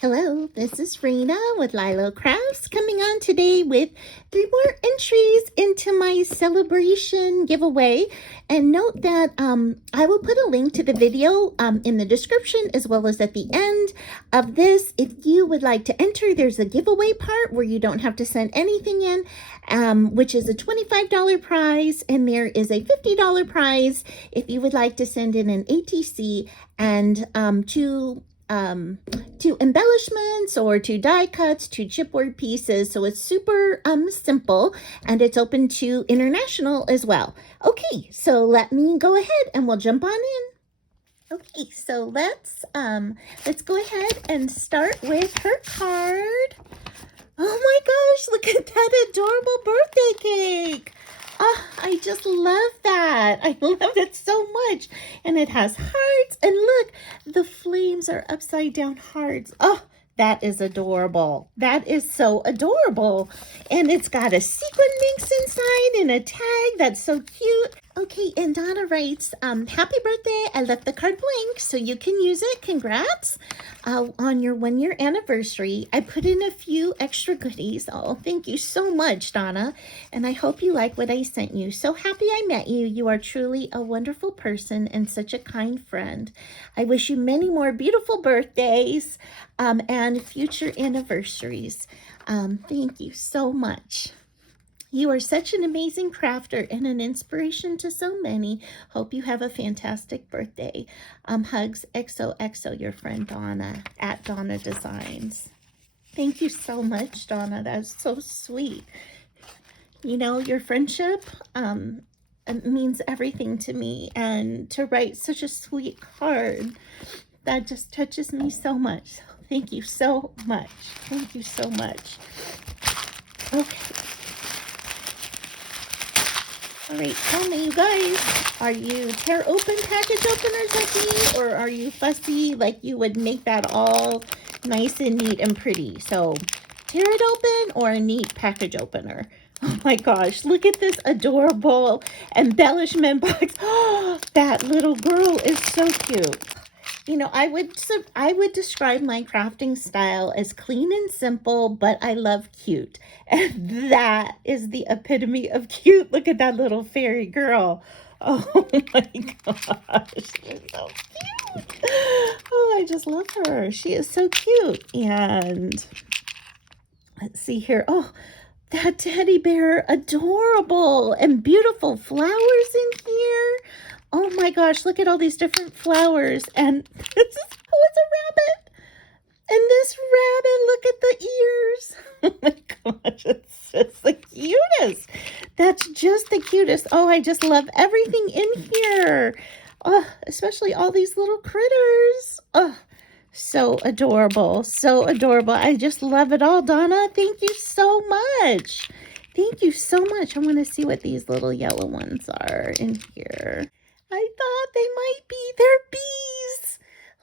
Hello, this is Rena with LYLO Crafts coming on today with 3 more entries into my celebration giveaway. And note that I will put a link to the video in the description as well as at the end of this. If you would like to enter, there's a giveaway part where you don't have to send anything in, which is a $25 prize, and there is a $50 prize if you would like to send in an ATC and to embellishments or to die cuts to chipboard pieces. So it's super simple, and it's open to international as well. Okay, so let me go ahead and we'll jump on in. Okay, so let's go ahead and start with her card. Oh my gosh, look at that adorable birthday cake. Oh, I just love that. I love it so much. And it has hearts. And look, the flames are upside down hearts. Oh, that is adorable. That is so adorable. And it's got a sequin minx inside and a tag. That's so cute. Okay, and Donna writes, happy birthday. I left the card blank so you can use it. Congrats on your 1-year anniversary. I put in a few extra goodies. Oh, thank you so much, Donna. And I hope you like what I sent you. So happy I met you. You are truly a wonderful person and such a kind friend. I wish you many more beautiful birthdays and future anniversaries. Thank you so much. You are such an amazing crafter and an inspiration to so many. Hope you have a fantastic birthday. Hugs, XOXO, your friend Donna, at Donna Designs. Thank you so much, Donna. That's so sweet. You know, your friendship means everything to me. And to write such a sweet card, that just touches me so much. Thank you so much. Thank you so much. Okay. All right, tell me, you guys, are you tear open package openers like me, or are you fussy, like you would make that all nice and neat and pretty? So tear it open or a neat package opener? Oh my gosh, look at this adorable embellishment box. Oh, that little girl is so cute. You know, I would describe my crafting style as clean and simple, but I love cute. And that is the epitome of cute. Look at that little fairy girl. Oh my gosh, she's so cute. Oh, I just love her. She is so cute. And let's see here. Oh, that teddy bear, adorable and beautiful flowers in here. Oh my gosh, look at all these different flowers. And this is, oh, it's a rabbit. And this rabbit, look at the ears. Oh my gosh, it's just the cutest. That's just the cutest. Oh, I just love everything in here. Oh, especially all these little critters. Oh, so adorable. So adorable. I just love it all, Donna. Thank you so much. Thank you so much. I want to see what these little yellow ones are in here. I thought they might be. They're bees.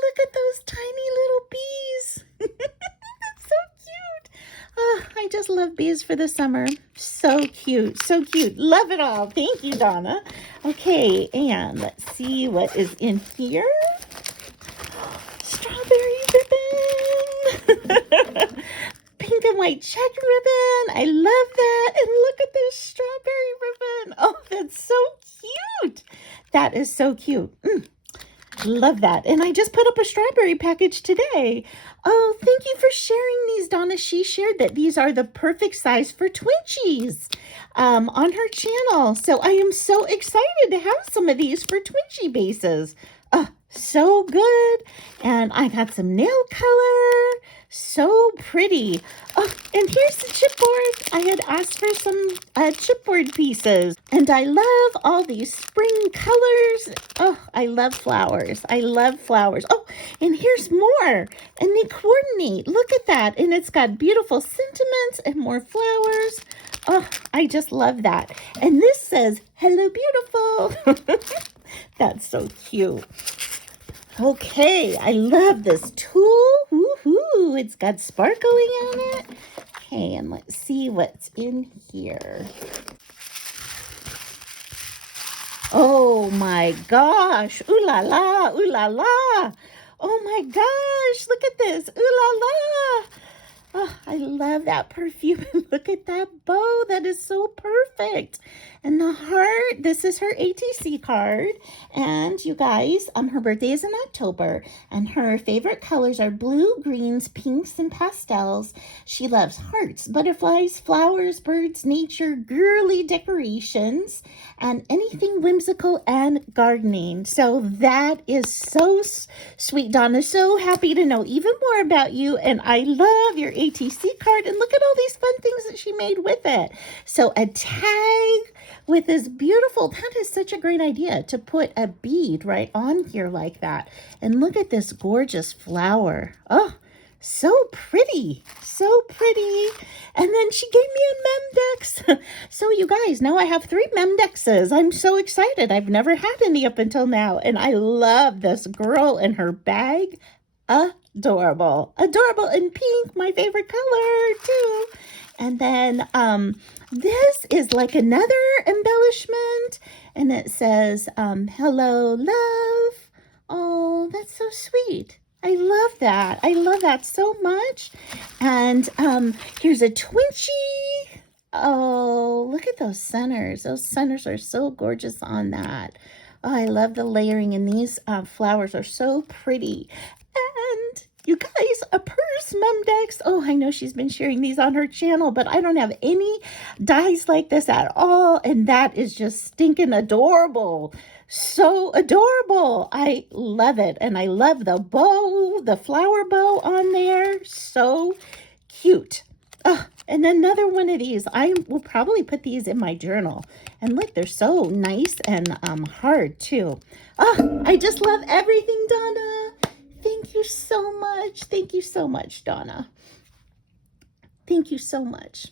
Look at those tiny little bees. That's so cute. Oh, I just love bees for the summer. So cute. So cute. Love it all. Thank you, Donna. Okay, and let's see what is in here. Strawberry ribbon. Pink and white check ribbon. I love that. And look at this strawberry ribbon. Oh, that's so cute. That is so cute. Love that. And I just put up a strawberry package today. Oh, thank you for sharing these, Donna. She shared that these are the perfect size for Twinchies on her channel. So I am so excited to have some of these for Twinchie bases. Oh, so good. And I got some nail color. So pretty. Oh, and here's the chipboard. I had asked for some chipboard pieces. And I love all these spring colors. Oh, I love flowers. I love flowers. Oh, and here's more. And they coordinate. Look at that. And it's got beautiful sentiments and more flowers. Oh, I just love that. And this says, hello, beautiful. That's so cute. Okay, I love this tool. Woohoo! It's got sparkling on it. Okay, and let's see what's in here. Oh my gosh. Ooh la la, ooh la la. Oh my gosh, look at this. Ooh la la. Oh, I love that perfume. Look at that bow. That is so perfect. And the heart, this is her ATC card. And you guys, her birthday is in October. And her favorite colors are blue, greens, pinks, and pastels. She loves hearts, butterflies, flowers, birds, nature, girly decorations, and anything whimsical and gardening. So that is so sweet, Donna. So happy to know even more about you. And I love your ATC card, and look at all these fun things that she made with it. So a tag with this beautiful, that is such a great idea to put a bead right on here like that. And look at this gorgeous flower. Oh, so pretty, so pretty. And then she gave me a Memdex. So you guys, now I have 3 Memdexes. I'm so excited. I've never had any up until now. And I love this girl and her bag. Adorable. Adorable in pink, my favorite color too. And then this is like another embellishment, and it says, hello, love. Oh, that's so sweet. I love that. I love that so much. And here's a Twinchie. Oh, look at those centers. Those centers are so gorgeous on that. Oh, I love the layering, and these flowers are so pretty. And you guys, a purse Memdex. Oh, I know she's been sharing these on her channel, but I don't have any dies like this at all. And that is just stinking adorable. So adorable. I love it. And I love the bow, the flower bow on there. So cute. Oh, and another one of these. I will probably put these in my journal. And look, they're so nice and hard too. Oh, I just love everything, Donna. Thank you so much. Thank you so much, Donna. Thank you so much.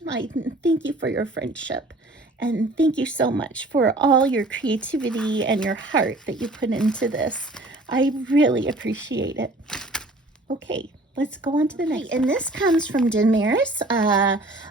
Thank you for your friendship. And thank you so much for all your creativity and your heart that you put into this. I really appreciate it. Okay, let's go on to the next. And this comes from Damaris,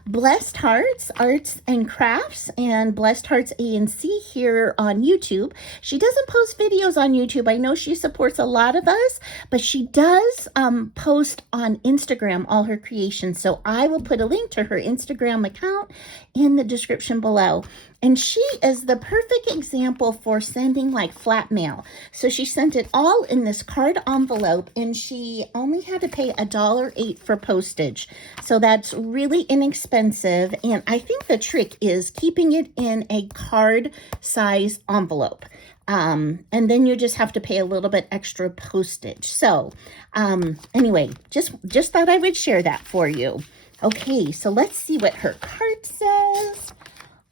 Blessed Hearts, Arts and Crafts, and Blessed Hearts A&C here on YouTube. She doesn't post videos on YouTube. I know she supports a lot of us, but she does post on Instagram all her creations. So I will put a link to her Instagram account in the description below. And she is the perfect example for sending like flat mail. So she sent it all in this card envelope, and she only had to pay $1.08 for postage. So that's really inexpensive. And I think the trick is keeping it in a card size envelope. And then you just have to pay a little bit extra postage. So anyway, just thought I would share that for you. Okay, so let's see what her card says.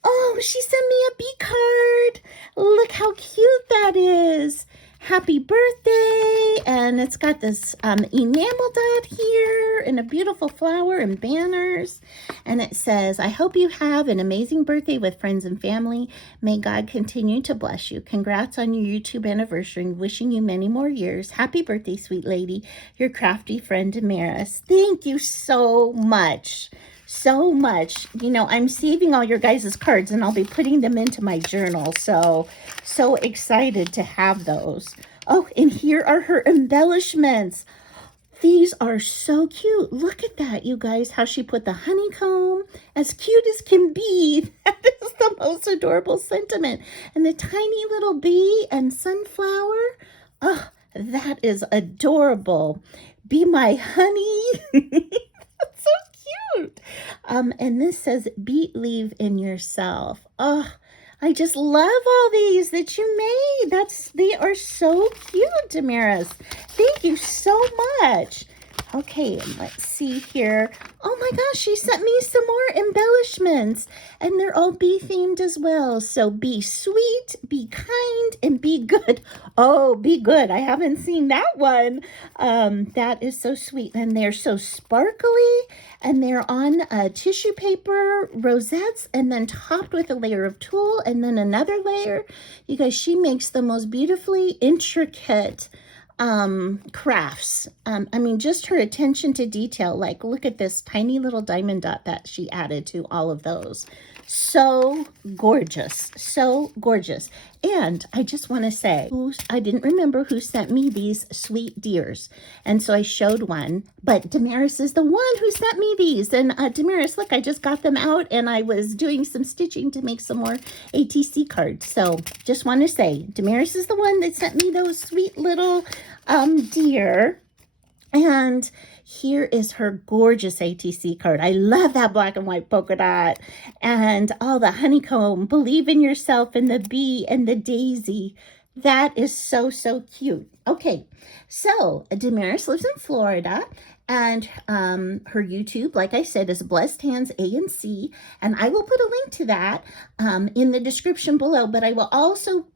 Oh, she sent me a bee card. Look how cute that is. Happy birthday. And it's got this enamel dot here and a beautiful flower and banners. And it says, I hope you have an amazing birthday with friends and family. May God continue to bless you. Congrats on your YouTube anniversary. Wishing you many more years. Happy birthday, sweet lady. Your crafty friend, Damaris. Thank you so much. So much. You know, I'm saving all your guys' cards, and I'll be putting them into my journal. So excited to have those. Oh, and here are her embellishments. These are so cute. Look at that, you guys, how she put the honeycomb, as cute as can be. That is the most adorable sentiment. And the tiny little bee and sunflower. Oh, that is adorable. Be my honey. That's so cute. And this says, believe in yourself. Oh, I just love all these that you made. They are so cute, Damaris. Thank you so much. Okay, let's see here. Oh my gosh, she sent me some more embellishments, and they're all bee themed as well. So be sweet, be kind, and be good. Oh, be good. I haven't seen that one. That is so sweet. And they're so sparkly, and they're on tissue paper rosettes, and then topped with a layer of tulle, and then another layer. You guys, she makes the most beautifully intricate crafts. I mean, just her attention to detail. Like, look at this tiny little diamond dot that she added to all of those. So gorgeous, so gorgeous. And I just want to say, I didn't remember who sent me these sweet deers. And so I showed one, but Damaris is the one who sent me these. And Damaris, look, I just got them out and I was doing some stitching to make some more ATC cards. So just want to say, Damaris is the one that sent me those sweet little deer. And here is her gorgeous ATC card. I love that black and white polka dot and all the honeycomb, believe in yourself, and the bee and the daisy. That is so, so cute. Okay, so Damaris lives in Florida, and her YouTube, like I said, is Blessed Hands A and C, and I will put a link to that in the description below, but I will also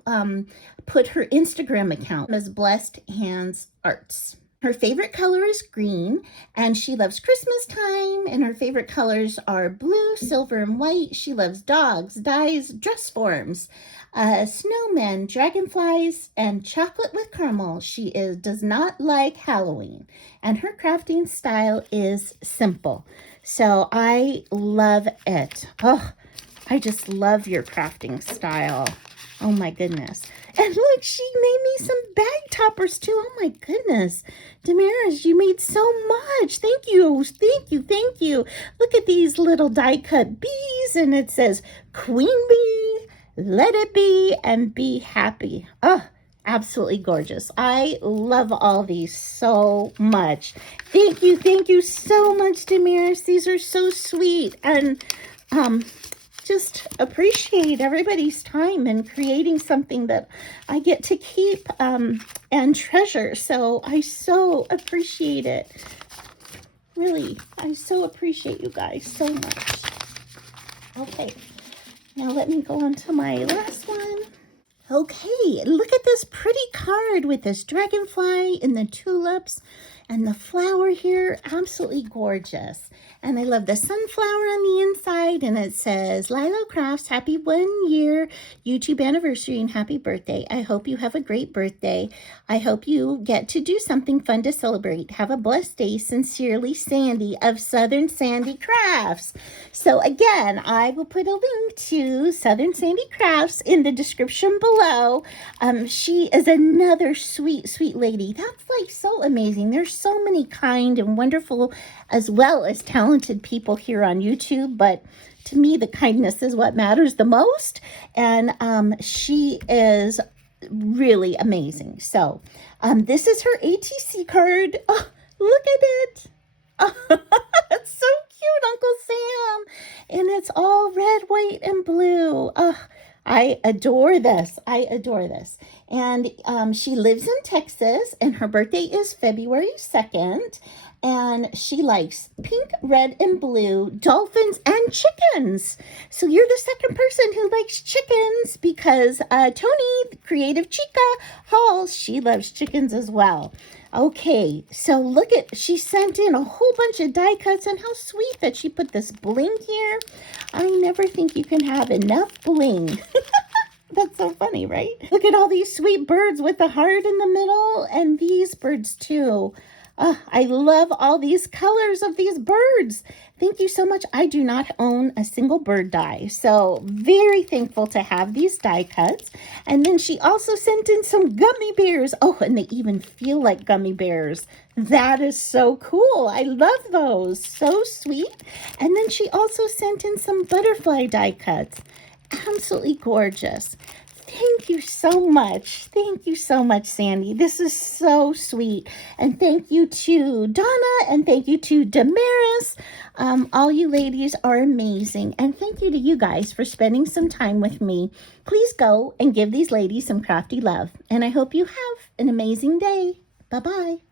put her Instagram account as Blessed Hands Arts. Her favorite color is green, and she loves Christmas time, and her favorite colors are blue, silver, and white. She loves dogs, dyes, dress forms, snowmen, dragonflies, and chocolate with caramel. She does not like Halloween, and her crafting style is simple. So I love it. Oh, I just love your crafting style. Oh my goodness. And look, she made me some bag toppers too. Oh my goodness. Damaris, you made so much. Thank you. Thank you. Thank you. Look at these little die cut bees, and it says Queen Bee, let it be, and be happy. Oh, absolutely gorgeous. I love all these so much. Thank you so much, Damaris. These are so sweet. And just appreciate everybody's time and creating something that I get to keep and treasure. So I so appreciate it. Really, I so appreciate you guys so much. Okay, now let me go on to my last one. Okay, look at this pretty card with this dragonfly and the tulips and the flower here. Absolutely gorgeous. And I love the sunflower on the inside, and it says, LYLO Crafts, happy 1 year YouTube anniversary and happy birthday. I hope you have a great birthday. I hope you get to do something fun to celebrate. Have a blessed day. Sincerely, Sandy of Southern Sandy Crafts. So again, I will put a link to Southern Sandy Crafts in the description below. She is another sweet, sweet lady. That's like so amazing. There's so many kind and wonderful as well as talented people here on YouTube, but to me, the kindness is what matters the most, and she is really amazing. So this is her ATC card. Oh, look at it. Oh, it's so cute, Uncle Sam, and it's all red, white, and blue. Oh, I adore this. I adore this. And she lives in Texas, and her birthday is February 2nd. And she likes pink, red, and blue, dolphins, and chickens. So you're the second person who likes chickens, because Tony, Creative Chica Hall, she loves chickens as well. Okay, so look at, she sent in a whole bunch of die cuts, and how sweet that she put this bling here. I never think you can have enough bling. That's so funny, right? Look at all these sweet birds with the heart in the middle, and these birds too. I love all these colors of these birds. Thank you so much. I do not own a single bird die, so very thankful to have these die cuts. And then she also sent in some gummy bears. Oh, and they even feel like gummy bears. That is so cool. I love those. So sweet. And then she also sent in some butterfly die cuts. Absolutely gorgeous. Thank you so much. Thank you so much, Sandy. This is so sweet. And thank you to Donna, and thank you to Damaris. All you ladies are amazing. And thank you to you guys for spending some time with me. Please go and give these ladies some crafty love. And I hope you have an amazing day. Bye-bye.